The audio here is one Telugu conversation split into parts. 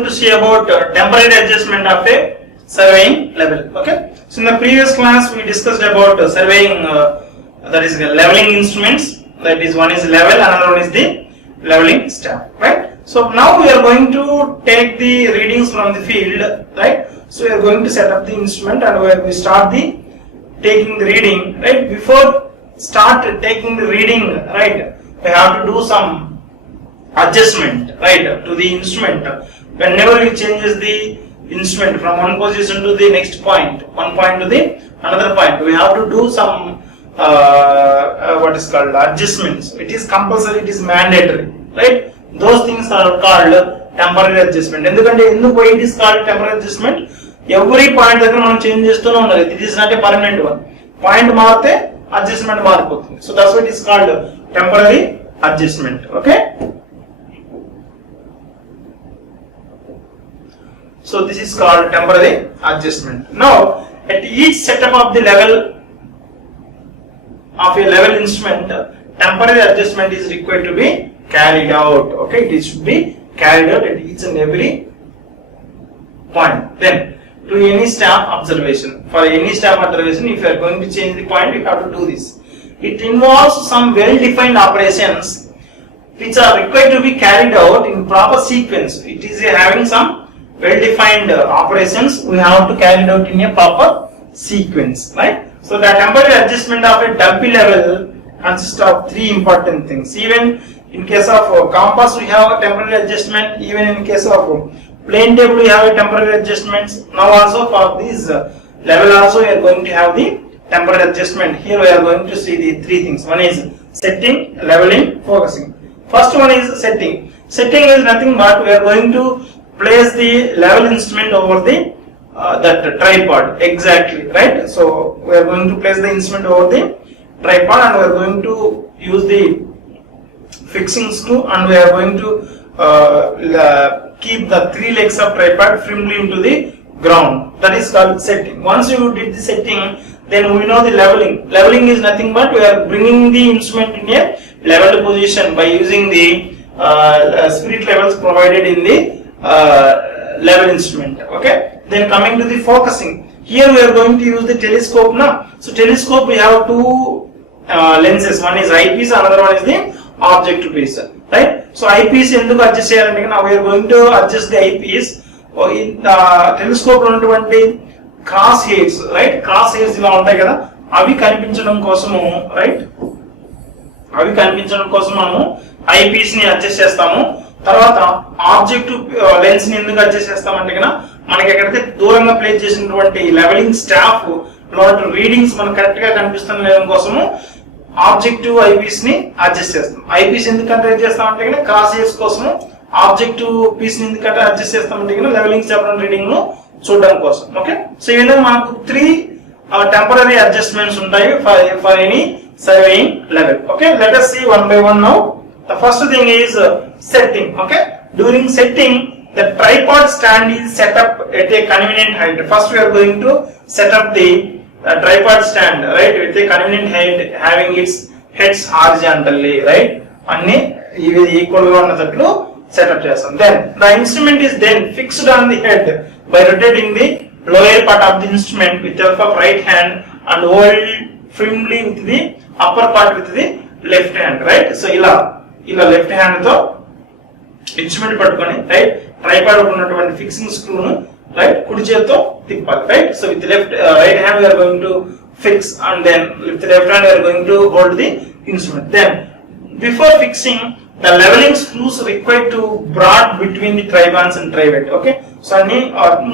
going to see about temporary adjustment of a surveying level. Okay. So in the previous class we discussed about surveying, that is leveling instruments. That is, one is level, another one is the leveling staff, right? So now we are going to take the readings from the field, right? So we are going to set up the instrument and we start the taking the reading, right? Before start taking the reading, right, we have to do some adjustment, right, to the instrument. Whenever you changes the instrument from one position to the next point, one point to the another point, we have to do some what is called adjustments. It is compulsory, it is mandatory, right? Those things are called temporary adjustment. Why it is called temporary adjustment? Every point that change it is not a permanent one. Point marte adjustment mark. So that's what it is called temporary adjustment. Okay. So this is called temporary adjustment. Now at each setup of the level of a level instrument, temporary adjustment is required to be carried out. Okay, it should be carried out at each and every point. Then to any staff observation. For any staff observation, if you are going to change the point, you have to do this. It involves some well-defined operations which are required to be carried out in proper sequence. It is having some well-defined operations we have to carry it out in a proper sequence, right? So the temporary adjustment of a dumpy level consists of three important things. Even in case of compass, we have a temporary adjustment. Even in case of plane table, we have a temporary adjustments. Now also for this level also we are going to have the temporary adjustment. Here we are going to see the three things. One is setting, leveling, focusing. First one is setting. Setting is nothing but we are going to place the level instrument over the that tripod, exactly, right? So we are going to place the instrument over the tripod and we are going to use the fixing screw and we are going to keep the three legs of tripod firmly into the ground. That is called setting. Once you did the setting, then we know the leveling. Leveling is nothing but we are bringing the instrument in a leveled position by using the spirit levels provided in the level instrument. Okay. Then coming to the focusing. Here we are going to use the telescope now. So telescope we have two lenses. One is eyepiece, another one is the objective piece, right? So eyepiece enduku adjust cheyalante now we are going to adjust the eyepiece in the telescope lo unnatuvanti cross hairs, right? Cross hairs ila untayi kada, avi kaniపించడం కోసము, right? అవి కనిపించడం కోసం మనము eyepiece ని అడ్జస్ట్ చేస్తాము. తర్వాత ఆబ్జెక్టివ్ లెన్స్ ని ఎందుకు అడ్జస్ట్ చేస్తామంటే కనుక మనకి ఎక్కడైతే దూరంగా ప్లేస్ చేసినటువంటి లెవెలింగ్ స్టాఫ్ రీడింగ్స్ మనకు కరెక్ట్ గా కనిపిస్తున్న కోసము ఆబ్జెక్టివ్ ఐపీస్ ని అడ్జస్ట్ చేస్తాం. ఐపీస్ ఎందుకంటే అడ్జస్ట్ చేస్తామంటే కనుక క్రాస్ హెయిర్స్ కోసము, ఆబ్జెక్టివ్ పీస్ ని ఎందుకంటే అడ్జస్ట్ చేస్తామంటే కనుక లెవెలింగ్ స్టాఫ్ రీడింగ్ ను చూడడం కోసం. ఓకే. సో ఈ విధంగా మనకు త్రీ టెంపరరీ అడ్జస్ట్మెంట్స్ ఉంటాయి for any surveying level. Okay, let us see one by one now. The first thing is setting. Okay, during setting the tripod stand is set up at a convenient height. First we are going to set up the tripod stand, right, with a convenient height, having its heads horizontally, right, anni equal ga unnatlu set up chestam. Then the instrument is then fixed on the head by rotating the lower part of the instrument with the help of right hand and hold firmly with the upper part with the left hand, right? So ila left hand తో ఇన్స్ట్రుమెంట్ పట్టుకొని, రైట్, ట్రైపాడ్ ఉన్నటువంటి ఫిక్సింగ్ స్క్రూ ను రైట్ కుడి చేతితో తిప్పాలి, right. So with left right hand we are going to fix and then with left hand we are going to hold the instrument. Then before fixing, the leveling screws required to brought between the tribands and trivet. Okay, so అన్ని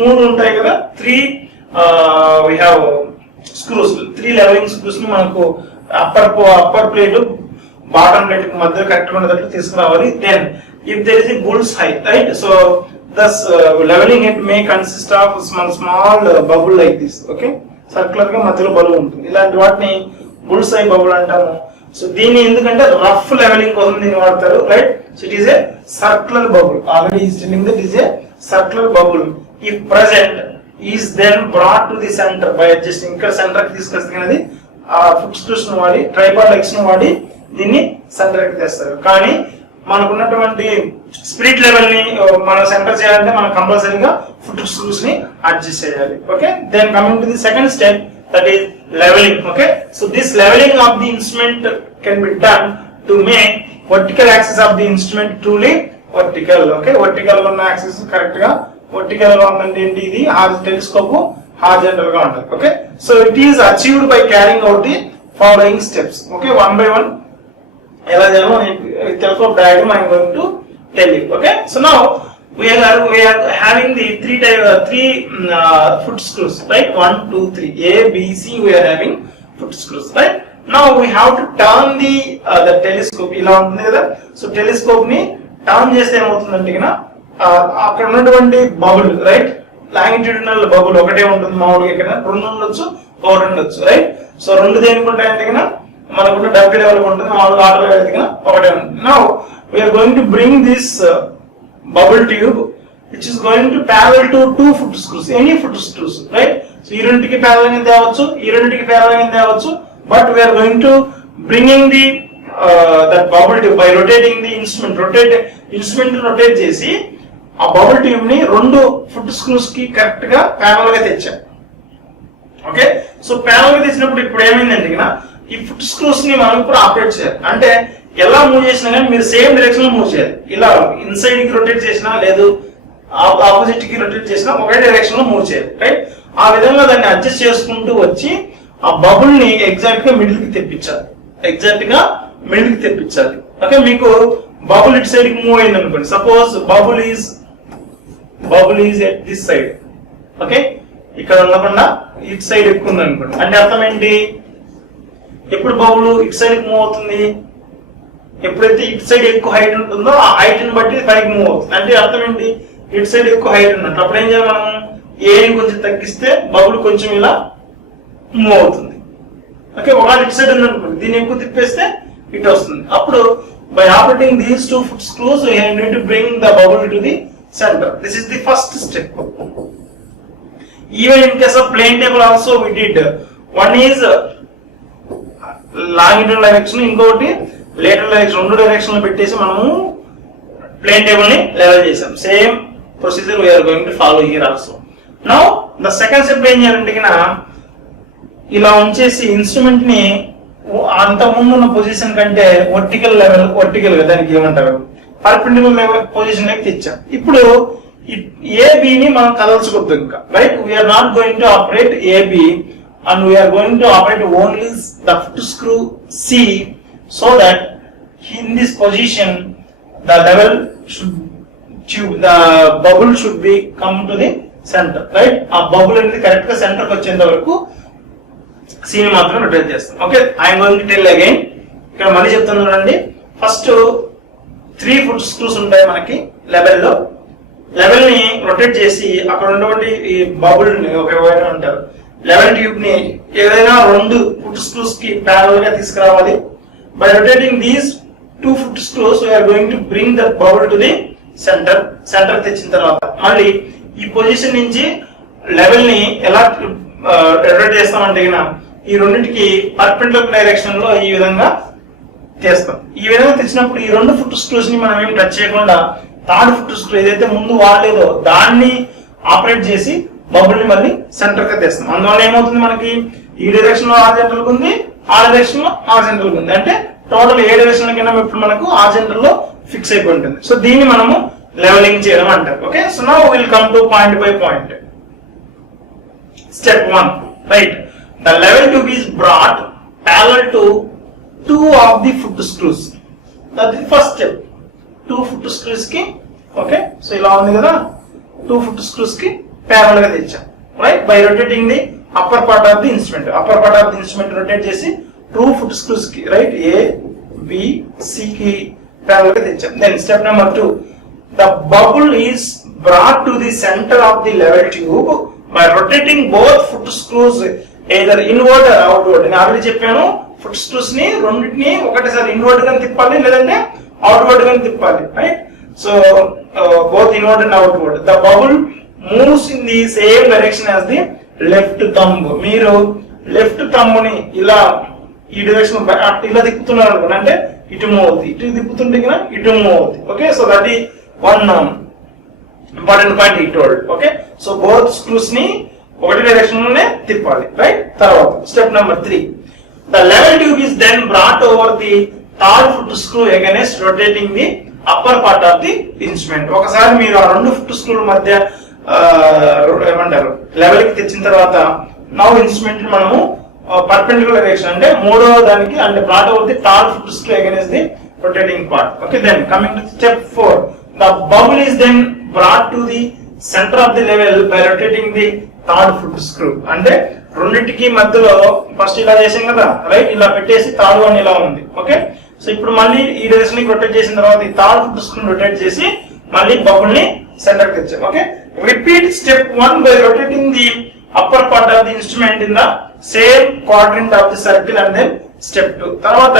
మూడు ఉంటాయి కదా, we have screws, three leveling screws ని మనకు అప్పర్ ప్లేట్ బాటమ్ ప్లేట్ మధ్య కరెక్ట్ గా ఉండేటట్లు తీసుకురావాలి. Then if there is a bull's eye, right, so thus leveling it may consist of small bubble like this. Okay, circular గా మధ్యలో బబుల్ ఉంటుంది. ఇలాంటి వాటిని బుల్స్ ఐ బబుల్ అంటాము. సో దీన్ని ఎందుకంటే రఫ్ లెవెలింగ్ కోసం దీన్ని వాడతారు, right. So it is a circular bubble. Already is telling that is a circular bubble. If present is then brought to the center by adjusting. ఇక్కడ సెంటర్ కి తీసుకొస్తున్నది ఫుట్ స్క్రూస్ ను వాడి, ట్రైపాడ్ లెగ్స్ ను వాడి దీన్ని సెంటర్ కి తెస్తారు. కానీ మనకున్నటువంటి స్పిరిట్ లెవెల్ ని మనం సెంటర్ చేయాలంటే మనం కంపల్సరీగా ఫుట్ స్క్రూస్ ని అడ్జస్ట్ చేయాలి. Okay, then coming to the second step, that is leveling. Okay, so this leveling of the instrument can be done to make vertical axis of the instrument truly vertical. Okay, vertical ఉన్న యాక్సిస్ కరెక్ట్ గా vertical గా ఉందంటే ఏంటి, ఇది టెలిస్కోప్ హారిజాంటల్ గా ఉంటుంది. Okay, so it is achieved by carrying out the following steps. Okay, one by one ఎలా చేయాలో telescope diagram I am going to tell you. Okay, so now we are having the three foot screws, right? 1 2 3 A B C. We are having foot screws, right? Now we have to turn the telescope ఇలా ఉంటుంది కదా. సో టెలిస్కోప్ ని టర్న్ చేస్తే ఏమవుతుందంటే కన్నా అక్కడ ఉన్నటువంటి బబుల్, రైట్, లాంగిట్యూడినల్ బబుల్ ఒకటే ఉంటుంది. మామూలుగా ఇక్కడ రెండు ఉండొచ్చు, ఒకటి ఉండొచ్చు, రైట్. సో రెండు దేనికి ఉంటాయంటే కన్నా మనకున్న డబ్బు లెవెల్ ఉంటుంది, మామూలుగా ఆర్డర్ లెవెల్ అయితే కన్నా ఒకటే ఉంటుంది. Now we are going to bring this bubble tube which is going to parallel to two foot screws, any foot screws, right? So ఈ రెండిటికి parallel గా తేవచ్చు, ఈ రెండిటికి parallel గా తేవచ్చు, but we are going to bringing the that bubble tube by rotating the instrument. Rotate చేసి ఆ bubble tube ని రెండు foot screws కి కరెక్ట్ గా parallel గా తెచ్చాం. ఓకే, సో parallel గా తెచ్చినప్పుడు ఇప్పుడు ఏమైందంటే కన్నా ఈ ఫుట్ స్క్రూస్ ని మనం ఇప్పుడు ఆపరేట్ చేయాలి. అంటే ఎలా మూవ్ చేసినా కానీ మీరు సేమ్ డైరెక్షన్ లో మూవ్ చేయాలి. ఇలా ఇన్సైడ్ కి రొటేట్ చేసినా లేదు ఆపోజిట్ కి రొటేట్ చేసినా ఒకే డైరెక్షన్ లో మూవ్ చేయాలి, రైట్. ఆ విధంగా దాన్ని అడ్జస్ట్ చేసుకుంటూ వచ్చి ఆ బబుల్ ని ఎగ్జాక్ట్ గా మిడిల్ కి తెప్పించాలి. ఓకే, మీకు బబుల్ ఇట్ సైడ్ కి మూవ్ అయింది అనుకోండి. Suppose bubble is at this side. Okay, ఇక్కడ ఉండకుండా ఇట్ సైడ్ ఎక్కువ ఉంది అనుకోండి. అంటే అర్థం ఏంటి, ఎప్పుడు బబుల్ ఇట్ సైడ్ కి మూవ్ అవుతుంది, ఎప్పుడైతే ఇటు సైడ్ ఎక్కువ హైట్ ఉంటుందో ఆ హైట్ ని బట్టి పైకి మూవ్ అవుతుంది. అంటే అర్థం ఏంటి, ఇటు సైడ్ ఎక్కువ హైట్ ఉన్నట్టు. అప్పుడు ఏం చేయాలి, మనం ఏని కొంచెం తగ్గిస్తే బబుల్ కొంచెం ఇలా మూవ్ అవుతుంది. ఓకే, ఒకవేళ ఇటు సైడ్ ఉందనుకోండి, దీన్ని ఎక్కువ తిప్పేస్తే ఇటు వస్తుంది. అప్పుడు by operating these two foot screws we need to bring the bubble to the center. This is the first step. Even in case of plane table also we did. One is longitudinal direction, ఇంకొకటి లేటరల్ డైరెక్షన్. రెండు డైరెక్షన్ లో పెట్టేసి మనము ప్లేన్ టేబుల్ ని లెవెల్ చేసాం. Same procedure we're going to follow here also. Now the second step ఏం చేయాలంటే ఇలా ఉంచేసి ఇన్స్ట్రుమెంట్ ని అంత ముందు ఉన్న పొజిషన్ కంటే వర్టికల్ గా దానికి ఏమంటారు పర్పెండిక్యులర్ లెవెల్ పొజిషన్ లోకి తెచ్చాం. ఇప్పుడు ఏబిని మనం కదల్చకూడదు ఇంకా, right. We're not going to operate AB and we are going to operate only the foot screw C. So that in this position the bubble should be come to the center, right. ఆ bubble అనేది కరెక్ట్ గా సెంటర్ కి వచ్చేంత వరకు C ని మాత్రం రొటేట్ చేస్తాం. Okay, I am going to tell again. ఇక్కడ మళ్ళీ చెప్తాను చూడండి. ఫస్ట్ 3 ఫుట్ స్క్రూస్ ఉంటాయి మనకి లెవెల్ ని రొటేట్ చేసి అక్కడ ఉన్నటువంటి ఈ బబుల్ ని ఒక అంటారు లెవెల్ ట్యూబ్ ని ఏదైనా 2 ఫుట్ స్క్రూస్ కి ప్యారల్ గా తీసుకురావాలి. By rotating these 2 foot screws, we are going to bring the bubble to the center. తెచ్చిన తర్వాత మళ్ళీ ఈ పొజిషన్ నుంచి లెవెల్ ని ఎలా రొటేట్ చేస్తామంటే ఈ రెండింటికి పర్పెండిక్యులర్ డైరెక్షన్ లో ఈ విధంగా చేస్తాం. ఈ విధంగా తెచ్చినప్పుడు ఈ 2 ఫుట్ స్క్రూస్ ని మనం ఏం టచ్ చేయకుండా థర్డ్ ఫుట్ స్క్రూ ఏదైతే ముందు వాడలేదో దాన్ని ఆపరేట్ చేసి బబుల్ ని మళ్ళీ సెంటర్ గా తెస్తాం. అందువల్ల ఏమవుతుంది, మనకి ఈ డైరెక్షన్ లో హారిజాంటల్ గా ఉంది, ఆ డైరెక్షన్ లో హారిజాంటల్ గా ఉంది. అంటే టోటల్ ఏ డైరెక్షన్ కైనా ఇప్పుడు మనకు హారిజాంటల్ లో ఫిక్స్ అయిపోయి ఉంటుంది. సో దీన్ని మనము లెవెలింగ్ చేయడం అంటారు. Okay, so now will come to point by point. Step 1, right. The level tube is brought parallel to 2 of the foot screws. That is the first step. 2 foot screws కి, ఓకే, సో ఇలా ఉంది కదా, 2 foot screws కి parallel గా తెచ్చాం, right. By rotating the upper part of the instrument rotate చేసి 2 foot screws కి, రైట్, A B C కి parallel గా తెచ్చాం. Then step number 2, the bubble is brought to the center of the level tube by rotating both foot screws either inward or outward. నేను ఆల్రెడీ చెప్పాను, ఫుట్ స్క్రూస్ ని రెండింటిని ఒకటేసారి ఇన్వర్డ్ గా తిప్పాలి లేదంటే అవుట్వర్డ్ గా తిప్పాలి, right. So both inward and outward. The bubble moves in the same direction as the left thumb. మీరు లెఫ్ట్ థంబ్ ని ఇలా ఈ డైరెక్షన్ ఇలా తిప్పుతున్నారు అనుకోండి, అంటే ఇటు మూవ్ అవుతుంది, ఇటు తిప్పుతుంటే కనుక ఇటు మూవ్ అవుతుంది. ఓకే, సో దట్ ఈ వన్ ఇంపార్టెంట్ పాయింట్ ఈ టోల్డ్. ఓకే, సో బోత్ స్క్రూస్ ని ఒకటి డైరెక్షన్ లోనే తిప్పాలి, రైట్. తర్వాత step number 3, the level tube is then brought over the third foot screw against rotating the upper part of the instrument. ఒకసారి మీరు ఆ 2 ఫుట్ స్క్రూల మధ్య ఏమంటారు లెవెల్ కి తెచ్చిన తర్వాత నౌ ఇన్స్ట్రుమెంట్ మనము పర్పెండిక్యులర్ డైరెక్షన్ అంటే మూడో దానికి అంటే brought over the third foot screw against the rotating part. Okay, then coming to step 4, the bubble is then brought to the center of the level by rotating the third foot screw. అంటే రెండింటికి మధ్యలో ఫస్ట్ ఇలా చేసాం కదా, రైట్, ఇలా పెట్టేసి థర్డ్ వన్ ఇలా ఉంది. ఓకే, సో ఇప్పుడు మళ్ళీ ఈ డైరెక్షన్ ని రొటేట్ చేసిన తర్వాత ఈ థర్డ్ ఫుట్ స్క్రూ రొటేట్ చేసి మళ్ళీ బబుల్ ని సెంటర్ కి తెచ్చాం. Okay, repeat step 1 by rotating the upper part of the instrument in the same quadrant of the circle and then step 2. తర్వాత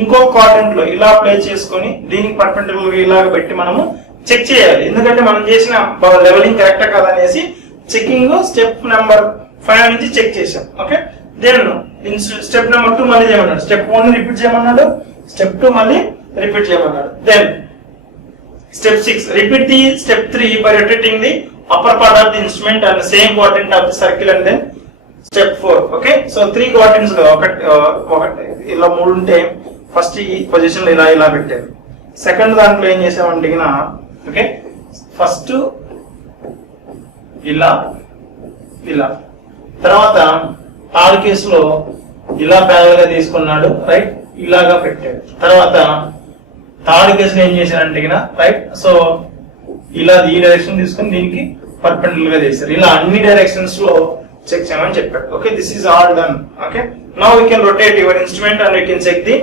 ఇంకో క్వాడ్రంట్ లో ఇలా ప్లే చేసుకొని దీనికి పర్పెండిక్యులర్ గా ఇలాగ పెట్టి మనము చెక్ చేయాలి. ఎందుకంటే మనం చేసిన లెవెలింగ్ కరెక్టా కదా అనేసి చెకింగ్ స్టెప్ నెంబర్ 5 నుంచి చెక్ చేసాం. ఓకే, దెన్ స్టెప్ నెంబర్ 2 మళ్ళీ చేయమన్నాడు, స్టెప్ 1 రిపీట్ చేయమన్నాడు, స్టెప్ 2 మళ్ళీ రిపీట్ చేయమన్నాడు. Then step 6, repeat the step 3 by rotating the upper part of the instrument and same quadrant of the circle and then step 4. Okay, so 3 quadrants కదా, ఒకటి ఇలా 3 ఉంటే ఫస్ట్ ఈ పొజిషన్ లో ఇలా పెట్టారు. సెకండ్ దాంట్లో ఏం చేసామంటే ఓకే, ఫస్ట్ ఇలా ఇలా, తర్వాత థర్డ్ కేసులో ఇలా ప్యారల్ గా తీసుకున్నాడు, రైట్, ఇలాగా పెట్టాడు. తర్వాత థర్డ్ కేసులో ఏం చేశారంటే రైట్, సో ఇలా ఈ డైరెక్షన్ తీసుకొని దీనికి పర్పెండిక్యులర్ గా చేశారు. ఇలా అన్ని డైరెక్షన్స్ లో చెక్ చేయమని చెప్పాడు. Okay, this is all done. Okay, now we can rotate your instrument and we can check the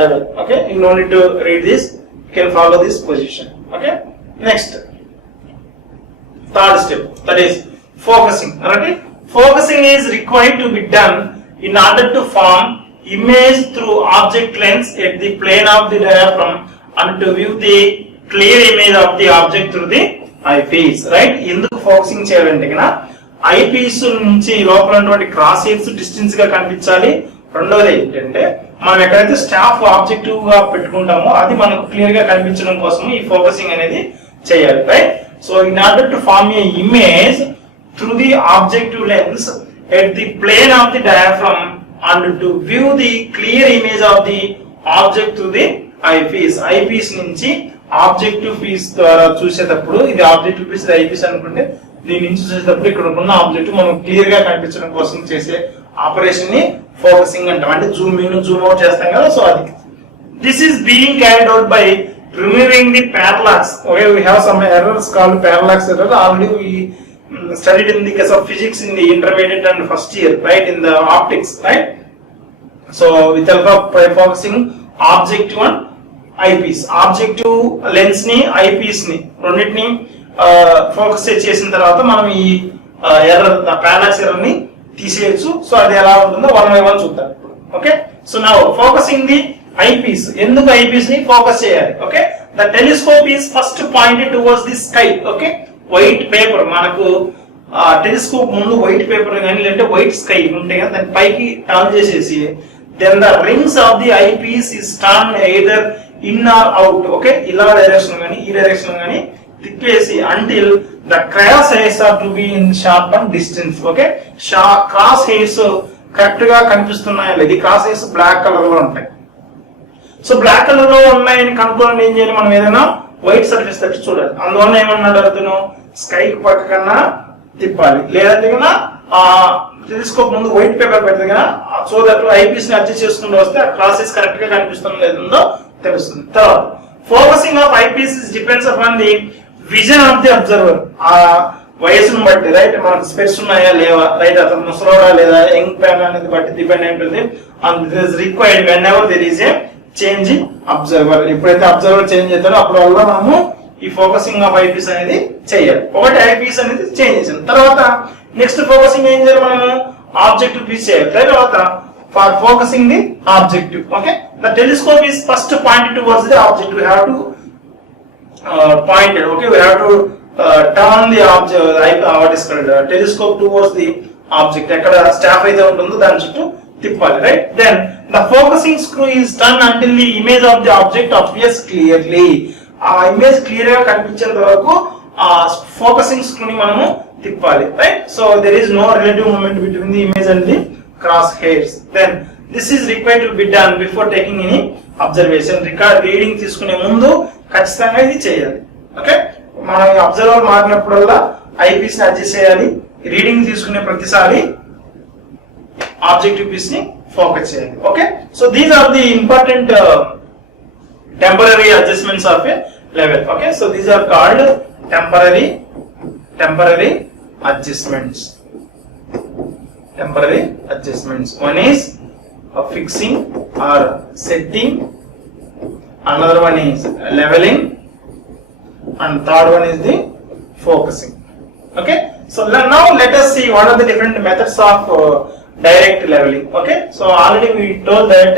level. Okay, you no need to read this, you can follow this position. Okay, next third step, that is focusing. Right, focusing is required to be done in order to form image through object lens at the plane of the diaphragm and to view the clear image of the object through the eyepiece. Right, ఎందుకు ఫోకసింగ్ చేయాలంటే ఐపీస్ నుంచి లోపల ఉన్నటువంటి క్రాస్ హెయిర్స్ డిస్టెన్స్ గా కనిపించాలి. రెండోది ఏంటంటే మనం ఎక్కడైతే స్టాఫ్ ఆబ్జెక్టివ్ గా పెట్టుకుంటామో అది మనకు క్లియర్ గా కనిపించడం కోసం ఈ ఫోకసింగ్ అనేది చేయాలి. Right, so in order to form a image through the objective lens at the plane of the diaphragm and to view the clear image of the object through the eyepiece. eyepiece నుంచి ఆబ్జెక్టివ్ పీస్ ద్వారా చూసేటప్పుడు ఇది ఆబ్జెక్టివ్ పీస్, ఇది ఐపీస్ అనుకుంటే దీని నుంచి చూసేటప్పుడు ఇక్కడ ఉన్న ఆబ్జెక్ట్ మనం క్లియర్ గా కనిపించడం కోసం చేసే ఆపరేషన్ ని ఫోకసింగ్ అంటాం. అంటే జూమ్ ఇన్ జూమ్ అవుట్ చేస్తాం కదా, సో అది this is being carried out by removing the parallax. Okay, we have some errors called parallax error. Already we studied in the case of physics in the intermediate and first year, right, in the optics, right. So with help of focusing objective and eyepiece, objective lens ni eyepiece ni రెండింటిని ఫోకస్ చేసిన తర్వాత మనం ఈ ఎర్రర్ parallax error ని తీసేయచ్చు. సో అది ఎలా ఉంటుందో 1 by 1 చూద్దాం. Okay, so now focusing the eyepiece. ఎందుకు ఐపీస్ ని ఫోకస్ చేయాలి? Okay, the telescope is first pointed towards the sky. Okay, white paper, మనకు టెలిస్కోప్ ముందు వైట్ పేపర్ కానీ లేదంటే వైట్ స్కై ఉంటే కదా దాని పైకి టర్న్ చేసేసి then the rings of the eyepiece is turn either in or out. Okay, ఇలా డైరెక్షన్ కానీ ఈ డైరెక్షన్ కానీ తిప్పేసి until the cross hairs are to be in sharp and distance. Okay, cross hairs correct గా కనిపిస్తున్నాయి లేదు, క్రాస్ హెయిర్స్ బ్లాక్ కలర్ లో ఉంటాయి. సో బ్లాక్ కలర్ లో ఉన్నాయని కనుక్కోవాలని ఏం చేయాలి, మనం ఏదైనా వైట్ సర్ఫేస్ తట్టి చూడాలి. అందువల్ల ఏమన్నాడు అతను, స్కై పక్క కన్నా తిప్పాలి, లేదంటే కన్నా టెలిస్కోప్ ముందు వైట్ పేపర్ పెడితే కదా, సో దట్ ఐపీస్ ని అడ్జస్ట్ చేసుకుంటూ వస్తే ఆ క్రాసెస్ కరెక్ట్ గా కనిపిస్తుందో లేదో తెలుస్తుంది. తర్వాత focusing of eyepiece depends upon the vision of the observer. ఆ వయసును బట్టి, రైట్, మనకు స్పెట్స్ ఉన్నాయా లేవా, రైట్, అతను ముసలోడా లేదా యంగ్ ప్యాన్ అనేది బట్టి డిపెండ్ అయి ఉంటుంది. And this is required when ever there is a change in observer. ఎప్పుడైతే అబ్జర్వర్ చేంజ్ అవుతారో అప్పుడు వల్ల మనము ఈ ఫోకసింగ్ ఆఫ్ ఐపీస్ అనేది చేయాలి. ఒకటి ఐపీస్ అనేది చేంజ్ చేసాం, తర్వాత నెక్స్ట్ ఫోకసింగ్ ఏం చేయాలి, మనము ఆబ్జెక్టివ్ పీస్ చేయాలి. తర్వాత for focusing the objective, okay, the telescope is first pointed towards the object. We have to pointed, okay, we have to turn the object, what is called telescope towards the object. ఎక్కడ స్టాఫ్ అయితే ఉంటుందో దాని చుట్టూ తిప్పాలి, right. Then the focusing screw is turn until the image of the object appears clearly. ఆ ఇమేజ్ క్లియర్ గా కనిపించేంత వరకు ఆ ఫోకసింగ్ స్క్రూని మనము తిప్పాలి, right. So there is no relative movement between the image and the cross hairs. Then this is required to be done before taking any observation. Reading తీసుకునే ముందు ఖచ్చితంగా ఇది చేయాలి, ఓకే. మనం అబ్జర్వర్ మారినప్పుడల్లా ఐపీస్ ని అడ్జస్ట్ చేయాలి. రీడింగ్ తీసుకునే ప్రతిసారి ఆబ్జెక్టివ్ పీస్ ని ఫోకస్ చేయాలి, okay. So these are the important temporary adjustments of a level, okay. So these are called temporary adjustments. One is fixing or setting, another one is leveling, and third one is the focusing, okay. So now let us see what are the different methods of direct leveling, okay. So already we told that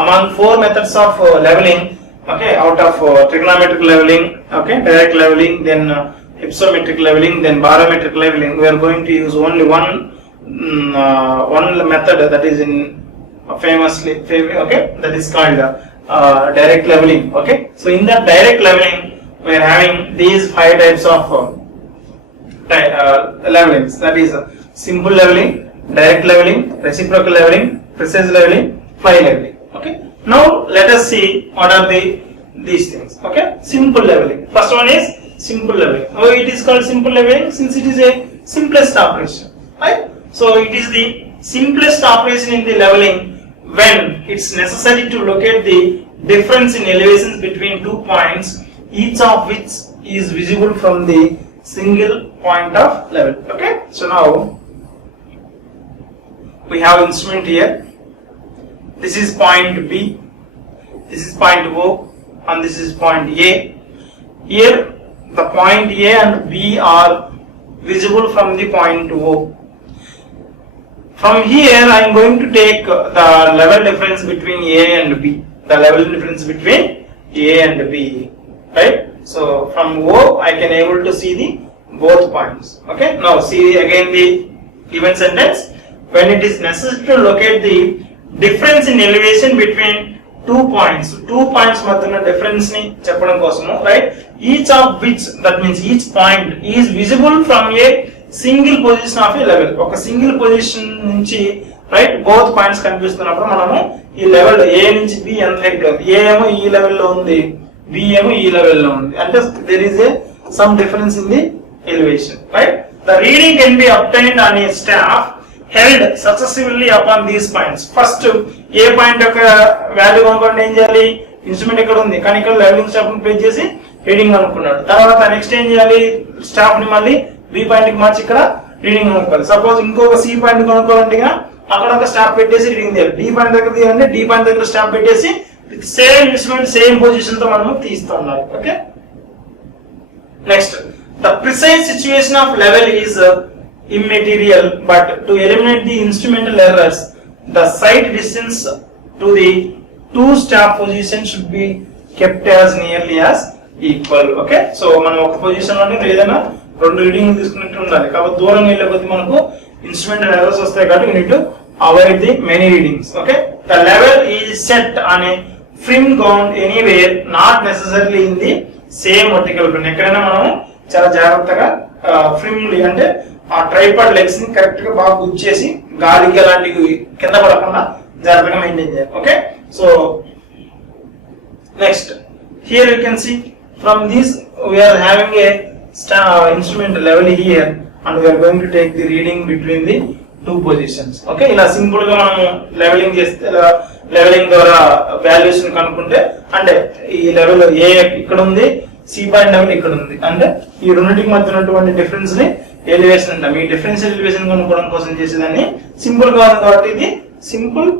among 4 methods of leveling, okay, out of trigonometric leveling, okay, direct leveling, then hypsometric leveling, then barometric leveling, we are going to use only one method that is in famously, okay, that is called direct leveling, okay. So in that direct leveling we are having these 5 types of levelings, that is simple leveling, direct leveling, reciprocal leveling, precise leveling, fly leveling, okay. Now let us see what are these things, okay. Simple leveling, first one is simple leveling. Oh, it is called simple leveling since it is a simplest operation, right. So it is the simplest operation in the leveling when it's necessary to locate the difference in elevations between 2 points, each of which is visible from the single point of level, okay. So now we have instrument here. This is point B, this is point O, and this is point A. Here the point A and B are visible from the point O. From here I am going to take the level difference between A and B, the level difference between A and B, right. So from O I can able to see the both points, okay. Now see again the given sentence. When it is necessary to locate the difference in elevation between 2 points మధ్యన డిఫరెన్స్ ని చెప్పడం కోసము, right. Each of which, that means each point is visible from a single position of A level. ఒక సింగిల్ పొజిషన్ నుంచి, రైట్, బోత్ పాయింట్స్ కనిపిస్తున్నప్పుడు మనము ఈ లెవెల్ ఏ నుంచి బి ఎంత హైట్ ఉంది, ఏ ఏమో ఈ లెవెల్లో ఉంది, బి ఏమో ఈ లెవెల్లో ఉంది, అంటే there is a some difference in the elevation, right. The reading can be obtained on a staff held successively upon these points. First A point యొక్క వాల్యూ కనుక్కోండి, ఏం చేయాలి, ఇన్స్ట్రుమెంట్ ఇక్కడ ఉంది కానీ ఇక్కడ లెవెలింగ్ స్టాఫ్ ని ప్లేస్ చేసి రీడింగ్ అనుకున్నాడు. తర్వాత నెక్స్ట్ ఏం చేయాలి, స్టాఫ్ ని మళ్ళీ బి పాయింట్ కి మార్చి ఇక్కడ రీడింగ్ అనుకోవాలి. సపోజ్ ఇంకొక సి పాయింట్ కనుక్కోవాలంటే అక్కడ ఒక స్టాఫ్ పెట్టేసి రీడింగ్ చేయాలి. డి పాయింట్ దగ్గర తీయాలంటే డి పాయింట్ దగ్గర స్టాఫ్ పెట్టేసి సేమ్ ఇన్స్ట్రుమెంట్ సేమ్ పొజిషన్ తో మనము తీస్తూ ఉన్నారు, okay. Next the precise situation of level is immaterial, but to eliminate the instrumental errors, the sight distance to the 2 staff positions should be kept as nearly as equal, okay. So మనం ఒక పొజిషన్ లోనే ఏదైనా 2 రీడింగ్ తీసుకున్నట్టు ఉండాలి, కాబట్టి దూరం వెళ్ళే కొద్దీ మనకు ఇన్స్ట్రుమెంటల్ ఎర్రర్స్ వస్తాయి, కాబట్టి we need to avoid the many readings, okay. The level is set on a frame ground anywhere, not necessarily in the same vertical plane. ఎక్కడైనా మనం చాలా జాగ్రత్తగా ఫ్రేమ్లీ అంటే ఆ ట్రైపాడ్ లెగ్స్ ని కరెక్ట్ గా బాగా గుచ్చేసి గాలికి అలాంటివి కింద పడకుండా జాగ్రత్తగా మెయింటైన్ చేయాలి, okay. So next here you can see from this we are having a instrument level here and we are going to take the reading between the 2 positions, okay. ఇలా సింపుల్ గా మనం లెవెలింగ్ చేస్తే, లెవెలింగ్ ద్వారా వాల్యూస్ ని కనుక్కుంటే, అంటే ఈ లెవెల్ ఏ ఇక్కడ ఉంది, సి పాయింట్ లెవెల్ ఇక్కడ ఉంది, అంటే ఈ రెండింటికి మధ్య ఉన్నటువంటి డిఫరెన్స్ ని ఎలివేషన్ అంటాం. ఈ డిఫరెన్షియల్ ఎలివేషన్ కనుక్కోవడం కోసం చేసేదాన్ని సింపుల్ గా ఉంది కాబట్టి ఇది simple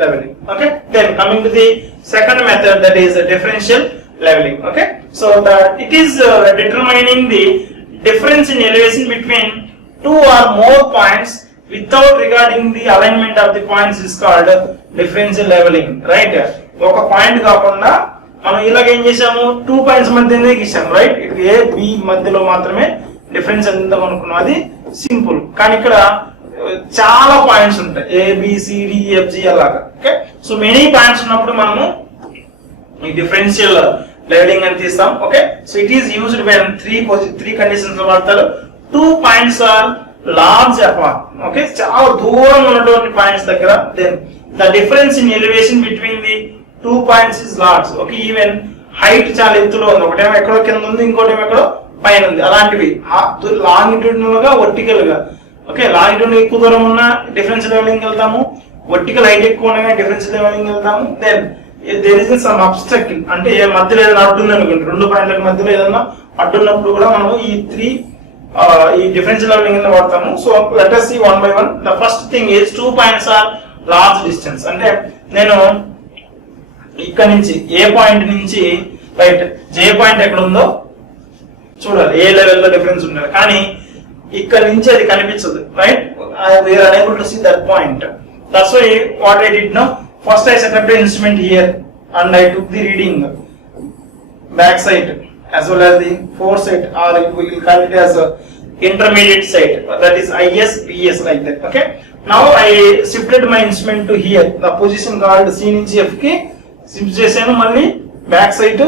leveling, okay. Then coming to the second method, that is differential leveling, okay. So that it is determining the difference in elevation between 2 or more points without regarding the alignment of the points is called differential leveling, right. ఒక పాయింట్ కాకుండా మనం ఇలాగ ఏం చేసాము, 2 పాయింట్స్ మధ్యనే గీసాము, రైట్. ఏ బి మధ్యలో మాత్రమే డిఫరెన్స్ ఎంత అనుకున్నాం, అది సింపుల్. కానీ ఇక్కడ చాలా పాయింట్స్ ఉంటాయి, ABCDEFG అలాగా. ఓకే, సో మెనీ పాయింట్స్ ఉన్నప్పుడు మనము ఈ డిఫరెన్షియల్ లెవెలింగ్ అని తీస్తాం. Okay, so it is used when three conditions లో వాడతారు. 2 points are large apart. Okay, చాలా దూరం ఉన్నటువంటి పాయింట్స్ దగ్గర then the difference in elevation between the 2 points is large. Okay, even height చాలా ఎత్తులో ఉంది, ఒకటేమో ఎక్కడో కింద ఉంది, ఇంకోటేమో ఎక్కడో పైన ఉంది. అలాంటివి లాంగిట్యూడినల్ గా, వర్టికల్ గా. ఓకే, లాంగిట్యూడ్ ఎక్కువ దూరం ఉన్న డిఫరెన్స్ లెవెలింగ్ వెళ్తాము, వర్టికల్ హైట్ ఎక్కువ ఉండగా డిఫరెన్స్ లెవెలింగ్ వెళ్తాము. Then there is some obstructing, అంటే మధ్యలో ఏదైనా అడ్డుంది అనుకోండి, 2 పాయింట్ల మధ్యలో ఏదైనా అడ్డున్నప్పుడు కూడా మనం ఈ డిఫరెన్షియల్ లెవెలింగ్ కింద వాడతాము. So let us see one by one. The first thing is 2 points are large distance. అంటే నేను ఇక్కడ నుంచి ఏ పాయింట్ నుంచి రైట్ జే పాయింట్ ఎక్కడ ఉందో చూడాలి, ఏ లెవెల్లో డిఫరెన్స్ ఉండాలి, కానీ ఇక్కడ నుంచి అది కనిపించదు. Right, we are unable to see that point. That's why what I did now, first I set up the instrument here and I took the reading back side as well as the foresight, or we will call it as a intermediate sight, that is IS, PS, like that. Okay, now I shifted my instrument to here, the position called C నుంచి F కి షిఫ్ట్ చేశాను, మళ్ళీ బ్యాక్ సైడ్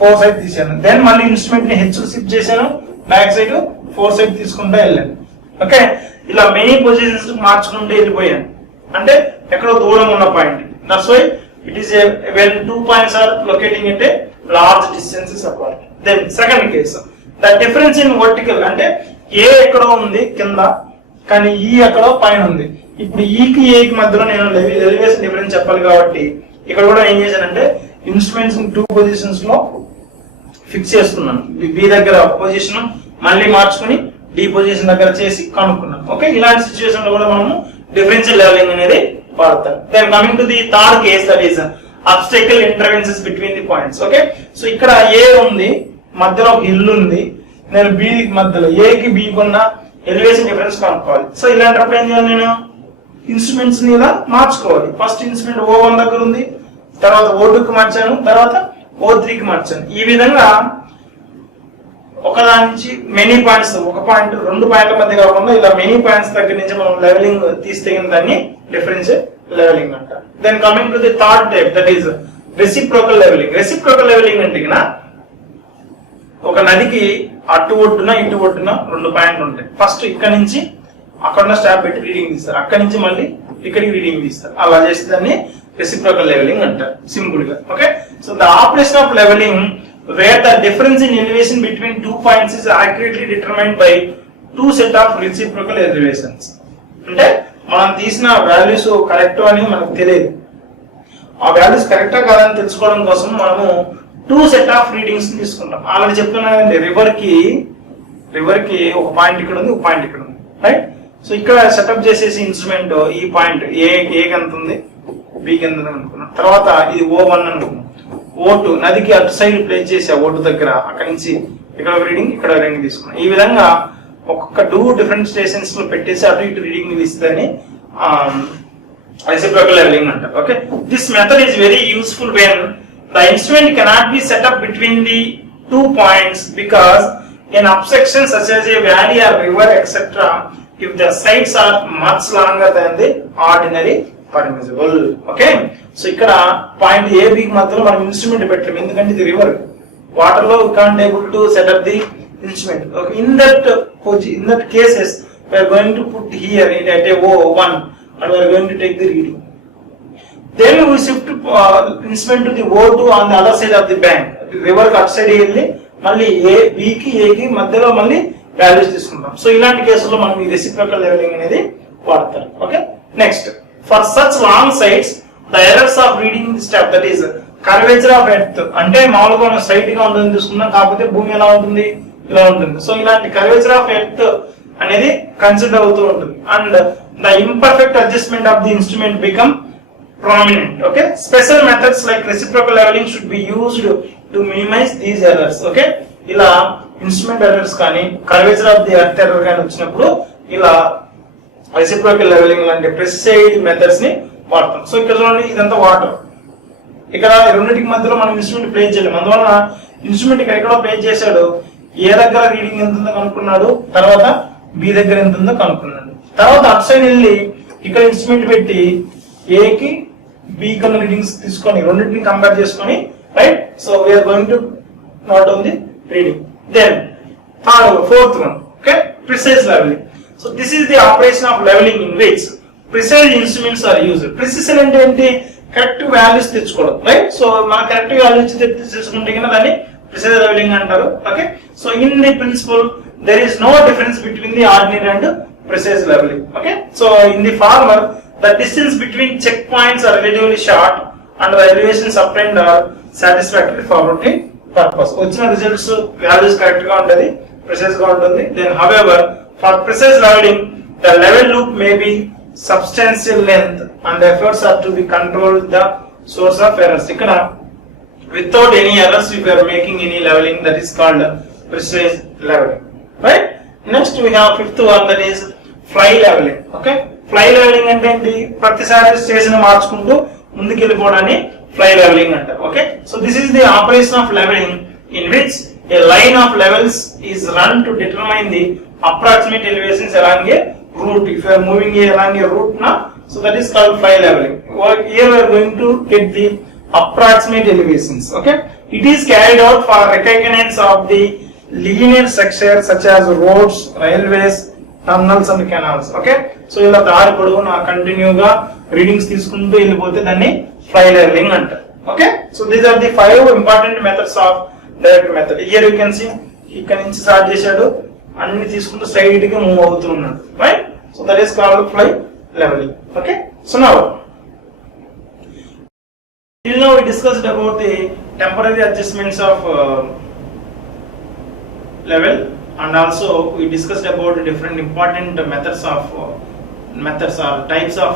ఫోర్సైట్ తీసాను, దెన్ మళ్ళీ ఇన్స్ట్రుమెంట్ ని H షిఫ్ట్ చేశాను, బ్యాక్ సైడ్ ఫోర్సైట్ తీసుకుంటూ వెళ్ళాను. ఓకే, ఇలా మెనీ పొజిషన్స్ మార్చుకుంటూ వెళ్ళిపోయాను, అంటే ఎక్కడో దూరం ఉన్న పాయింట్. That's why it is when 2 points are locating at a large distances apart. Then second case, the difference in vertical, అంటే ఏ ఎక్కడో ఉంది కింద, కానీ ఈ ఎక్కడో పైన ఉంది. ఇప్పుడు ఈకి ఏకి మధ్యలో నేను ఎలివేషన్ డిఫరెన్స్ చెప్పాలి కాబట్టి ఇక్కడ కూడా ఏం చేశానంటే ఇన్స్ట్రుమెంట్స్ 2 పొజిషన్స్ లో ఫిక్స్ చేసుకున్నాను. బి దగ్గర పొజిషన్ మళ్ళీ మార్చుకుని డి పొజిషన్ దగ్గర చేసి కనుక్కున్నాను. ఓకే, ఇలాంటి సిచ్యువేషన్ లో కూడా మనము డిఫరెన్షియల్ లెవెలింగ్ అనేది వాడతాం. Then coming to the third case, that is obstacle intervenes between the points. Okay, so ఇక్కడ ఏ ఉంది, మధ్యలో ఒక ఇల్లు ఉంది, నేను బి మధ్యలో ఏకి బికి ఉన్న ఎలివేషన్ డిఫరెన్స్ కనుక్కోవాలి. సో ఇలాంటప్పుడు ఏం చేయాలి, నేను ఇన్స్ట్రుమెంట్స్ ని ఇలా మార్చుకోవాలి. ఫస్ట్ ఇన్స్ట్రుమెంట్ O1 దగ్గర ఉంది, తర్వాత O2కి మార్చాను, తర్వాత O3కి మార్చాను. ఈ విధంగా ఒకదాని నుంచి మెనీ పాయింట్స్, ఒక పాయింట్ 2 పాయింట్ల మధ్య కాకుండా ఇలా మెనీ పాయింట్స్ దగ్గర నుంచి మనం లెవెలింగ్ తీస్తే దాన్ని డిఫరెన్షియల్ లెవెలింగ్ అంటారు. Then coming to the third type, that is reciprocal levelling. Reciprocal levelling అంటే ఒక నదికి అటు ఒడ్డున ఇటు ఒడ్డున 2 పాయింట్లు ఉంటాయి. ఫస్ట్ ఇక్కడ నుంచి అక్కడ స్టాప్ పెట్టి రీడింగ్ తీస్తారు, అక్కడి నుంచి మళ్ళీ ఇక్కడికి రీడింగ్ తీస్తారు. అలా చేస్తే దాన్ని రెసిప్రోకల్ లెవెలింగ్ అంటారు సింపుల్ గా. Okay, so the operation of levelling where the difference in elevation between 2 points is accurately determined by 2 set of reciprocal elevations. అంటే మనం తీసిన వాల్యూస్ కరెక్ట్ అని మనకు తెలియదు, ఆ వాల్యూస్ కరెక్టా కాదని తెలుసుకోవడం కోసం మనము 2 సెట్ ఆఫ్ రీడింగ్స్ తీసుకుంటాం. ఆల్రెడీ చెప్తున్నా కదండి, రివర్ కి ఒక పాయింట్ ఇక్కడ ఉంది, ఒక పాయింట్ ఇక్కడ ఉంది. రైట్, సో ఇక్కడ సెటప్ చేసేసి ఇన్స్ట్రుమెంట్ ఈ పాయింట్ ఏకి ఎంత ఉంది, బికి ఎంత ఉంది అనుకున్నాం. తర్వాత ఇది O1 అనుకున్నాం, O2 నదికి అటు సైడ్ ప్లేస్ చేసా O2 దగ్గర, అక్కడి నుంచి ఇక్కడ రీడింగ్, ఇక్కడ రీడింగ్ తీసుకున్నాం. ఈ విధంగా ఒక్కొక్క 2 డిఫరెంట్ స్టేషన్స్ లో పెట్టేసి అటు ఇటు రీడింగ్ తీస్తుందని రెసిప్రోకల్ లెవెలింగ్ అంటారు. Okay, this method is very useful when the instrument cannot be set up between the 2 points because in upsection such as a valley or river etc, if the sides are much longer than the ordinary permissible. Okay, so ఇక్కడ పాయింట్ ఏ బి మధ్యలో మనం ఇన్స్ట్రుమెంట్ పెట్టలేము, ఎందుకంటే ఇది రివర్, వాటర్ లో we can't able to set up the instrument. Okay, in that cases we are going to put here at a O1 and we are going to take the reading. Then we shift instrument to the O2 on the other side of the bank. River కి అటు సైడ్ వెళ్ళి మళ్ళీ బికి ఏకి మధ్యలో మళ్ళీ వాల్యూస్ తీసుకుంటాం. సో ఇలాంటి కేసుల్లో మనం ఈ రెసిప్రోకల్ లెవెలింగ్ అనేది వాడతారు. Okay, next, for such long sides the errors of reading the step, that is curvature of earth. అంటే మామూలుగా మనం స్ట్రైట్ గా ఉంటుంది తీసుకున్నాం, కాకపోతే భూమి ఎలా ఉంటుంది, ఇలా ఉంటుంది. సో ఇలాంటి కర్వేచర్ ఆఫ్ ఎర్త్ అనేది కన్సిడర్ అవుతూ ఉంటుంది. And the imperfect adjustment of the instrument become prominent. Okay, special methods like reciprocal leveling should be used to minimize these errors. Okay, ఇలా ఇన్స్ట్రుమెంట్ ఎర్రర్స్ కానీ curvature of the earth error కానీ వచ్చినప్పుడు ఇలా రెసిప్రోకల్ లెవెలింగ్ లాంటి ప్రిసైజ్ మెథడ్స్ ని వాడతాం. సో ఇక్కడ చూడండి, ఇదంతా వాటర్, ఇక్కడ రెండింటికి మధ్యలో మనం ఇన్స్ట్రుమెంట్ ప్లేస్ చేయలేము, అందువల్ల ఇన్స్ట్రుమెంట్ ఇక్కడ ఎక్కడో ప్లేస్ చేశాడు, ఏ దగ్గర రీడింగ్ ఎంత ఉందో కనుక్కున్నాడు, తర్వాత బి దగ్గర ఎంత ఉందో కనుక్కున్నాడు, తర్వాత అటు సైడ్ వెళ్ళి ఇక్కడ ఇన్స్ట్రుమెంట్ పెట్టి ఏకి బి కన్నా రీడింగ్స్ తీసుకొని రెండింటిని కంపేర్ చేసుకొని right. So we are going to note on the reading. Then fourth one, okay, precise leveling. So this is the operation of leveling in which precise instruments are used. Precision అంటే ఏంటి? కరెక్ట్ వాల్యూస్ తెచ్చుకోవడం, రైట్. సో మన కరెక్ట్ వాల్యూస్ తెచ్చుకుంటే కన్నా దాన్ని ప్రిసైజ్ లెవెలింగ్ అంటారు. Okay, so in the principle there is no difference between the ordinary and precise leveling. Okay, so in the former the distance between checkpoints are relatively short and the elevations obtained are satisfactory for routine purpose. వచ్చిన రిజల్ట్స్ వాల్యూస్ కరెక్ట్ గా ఉంటది, ప్రిసైజ్ గా ఉంటుంది. Then however for precise levelling the level loop may be substantial length and the efforts are to be controlled the source of errors. ఇక్కడ without any errors if you are making any leveling, that is called precise leveling, right. Next we have fifth one, that is fly leveling. Okay, fly leveling అంటే ఏంటి? ప్రతిసారి స్టేషన్ మార్చుకుంటూ ముందుకు వెళ్ళిపోవడాన్ని fly leveling అంటారు. Okay, so this is the operation of leveling in which a line of levels is run to determine the approximate elevations along a route. If you are moving along a route now, so that is called fly leveling. Here we are going to get the approximate elevations. Okay, it is carried out for reconnaissance of the linear structures such as roads, railways, tunnels and canals. Okay, so ఇలా దారి పొడవునా కంటిన్యూగా రీడింగ్స్ తీసుకుంటూ వెళ్ళిపోతే దాన్ని ఫ్లై లెవెలింగ్ అంటారు. Okay, so these are the 5 important methods of direct method. Here you can see ఇక్కడ నుంచి స్టార్ట్ చేశాడు, అన్ని తీసుకుంటూ స్ట్రైట్ గా మూవ్ అవుతూ ఉన్నాడు, right. So that is called fly levelling. Okay, so now till now we discussed about the temporary adjustments of level, and also we discussed about different important methods or types of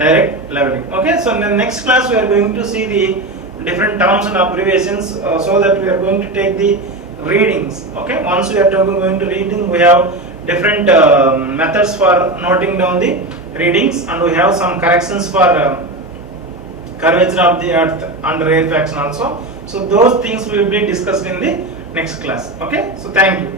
direct leveling. Okay, so in the next class we are going to see the different terms and abbreviations, so that we are going to take the readings. Okay, once we are going to reading, we have different methods for noting down the readings, and we have some corrections for curvature of the earth and rarefaction also. So those things will be discussed in the next class. Okay, so thank you.